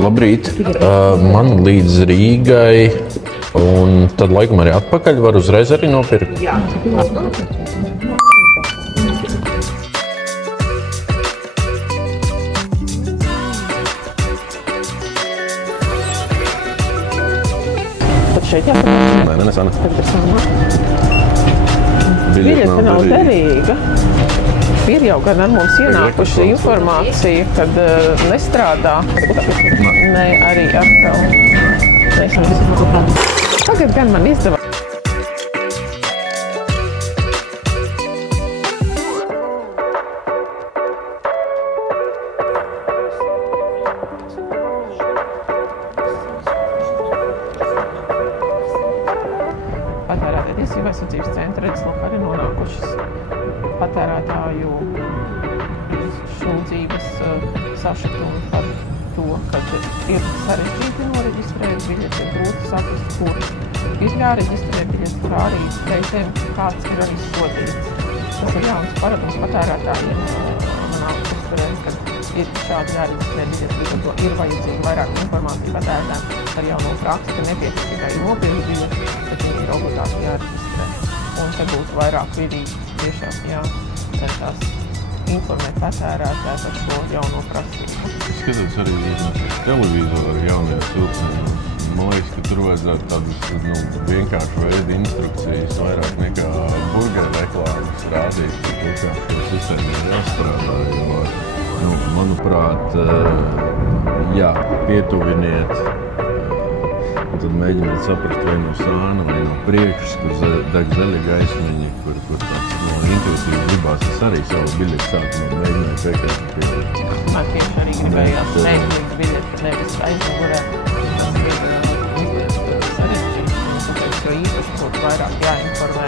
Labrīt. Man līdz Rīgai, un tad laikam arī atpakaļ var uzreiz arī nopirkt. Jā. Tad šeit jāpamāc? Nē, nesana. Tad ir sama. Biļete nav derīga. Ir jau gan ar mums ienākuši informācija, kad nestrādā. Nē, arī atkal. Tagad gan man izdevās. Patērētāju tiesību aizsardzības centra redzeslokā arī nonākušas patērētāju sūdzības sašutumi par to, ka ir sarežģīti noreģistrēt biļeti, ir grūti saprast, kur ir jāreģistrē biļeti, kur arī reizēm kāds ir arī sodīts. Tas ir jauns paradums patērētājiem. Manā uzturē, kad ir šādi jāreģistrē biļeti, līdz ar to ir vajadzīga vairāk informācija patērētājiem par jauno praksi, ka nepietiek tikai nopirkt biļeti, bet viņi ir obligāti jāreģistrē. Un te būtu vairāk vidīgi tiešām jācenšas informēt patērētāju par šo jauno prasību. Skatos arī televizoru ar jauniem cilpniem. Man liekas, ka tur vajadzētu tādas vienkārši veidu instrukcijas vairāk nekā burgeru reklāmas rādīt, par to, kā šo sistēmu ir jāstrādā. Jo, manuprāt, jā, pietuviniet, un tad mēģiniet saprast vai no sāna vai no priekšas, kur deg zaļa gaismiņa, kur tāds intuitīvi gribās. Es arī savu biļeti sākumā mēģināju piekrāt. Man tieši arī gribējās neizlikt biļeti, nevis aizmugurē. Tas ir sarežģīti, tāpēc, jo īpaši būtu vairāk jāinformē